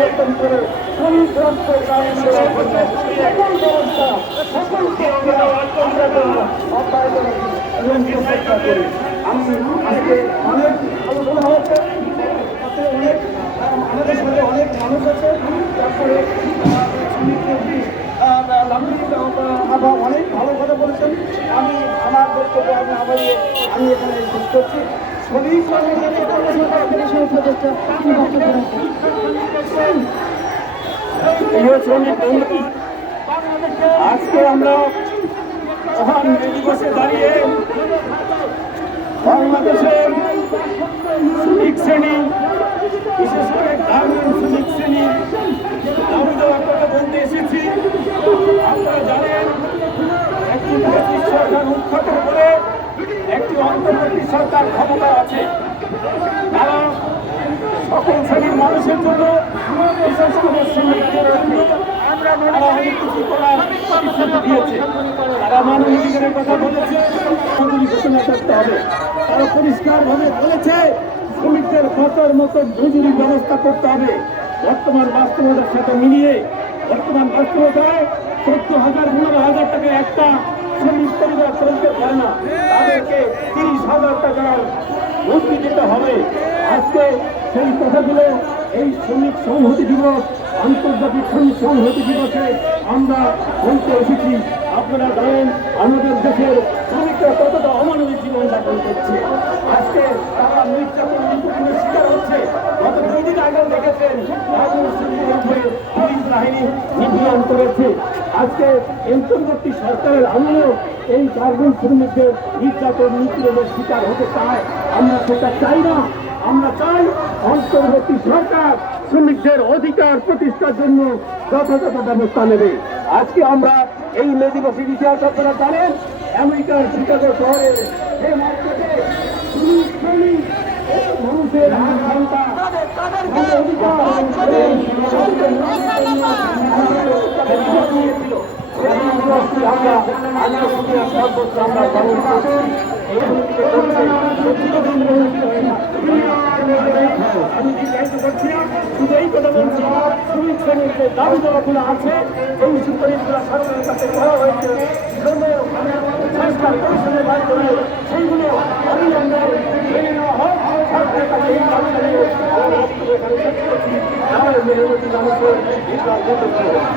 পরিবর্তন করে শ্রমিক রাষ্ট্র কায়েম করার জন্য সকল ব্যবস্থা সকল আমরা অব্যাহত রাখি এবং চেষ্টা করি। আমি আজকে অনেক আলোচনা হচ্ছে, অনেক আমাদের সাথে অনেক মানুষ আছে, তারপরে আবার অনেক ভালো কথা বলেছেন। আমি আমার বক্তব্য আমি এখানে শেষ করছি। শ্রমিক আজকে আমরা মহান মে দিবসে দাঁড়িয়ে বাংলাদেশের শ্রমিক শ্রেণী, বিশেষ করে গার্মেন্ট শ্রমিক শ্রেণী দাবি দেওয়ার কথা বলতে এসেছি। আপনারা জানেন, একটি ব্রিটিশ সরকার উৎখাত করে একটি অন্তর্বর্তী সরকার ক্ষমতা আছে। তারা সকল শ্রেণীর মানুষের জন্য, বিশেষ করে শ্রমিকদের জন্য তারা অনেক কিছু করার প্রতিশ্রুতি দিয়েছে। তারা মানবাধিকারের কথা বলেছে, ঘোষণা করতে হবে। তারা পরিষ্কারভাবে বলেছে শ্রমিকদের কতর মতো মজুরি ব্যবস্থা করতে হবে। বর্তমান বাস্তবতার সাথে মিলিয়ে বর্তমান বাস্তবতায় 14,000 15,000 টাকা একটা শ্রমিক পরিবার চলতে পারে না, তাদেরকে 30,000 টাকার মজুরি দিতে হবে। আজকে সেই কথাগুলো এই শ্রমিক সংহতি দিবস, আন্তর্জাতিক শ্রমিক সংহতি দিবসে আমরা বলতে এসেছি। আপনারা জানেন আমাদের দেশের শ্রমিকরা কতটা অমানবিক জীবনযাপন করছে। আজকে তারা নির্যাতন নিপীড়নের শিকার হচ্ছে। গত 2 দিন আগে দেখেছেন পুলিশ বাহিনী নিপীড়ন করেছে। আজকে অন্তর্বর্তী সরকারের আমলেও এই গার্মেন্ট শ্রমিকদের নির্যাতন নিপীড়নের শিকার হতে চায়। আমরা সেটা চাই না। আমরা চাই অন্তর্বর্তী সরকার শ্রমিকদের অধিকার প্রতিষ্ঠার জন্য যথাযথ ব্যবস্থা নেবে। আজকে আমরা এই মে দিবসের ইতিহাস আপনারা জানেন, আমেরিকার শিকাগো শহরের যে মার্কেটে মানুষের আকাঙ্ক্ষা আমি জিজ্ঞাসা করছি না, শুধু এই কথা বলছি, শ্রমিক শ্রেণীর যে দাবি দেওয়াগুলো আছে এই সুপারিশগুলো সরকারের কাছে করা হয়েছে, সংস্কার পরিষদের মাধ্যমে সেইগুলো অবিলম্বে মেনে নেওয়া হয়। সরকারের কাছে এই দাবি জানিয়ে এখানে শেষ করছি। আমার মেহনতি মানুষের বিশাল ধন্যবাদ।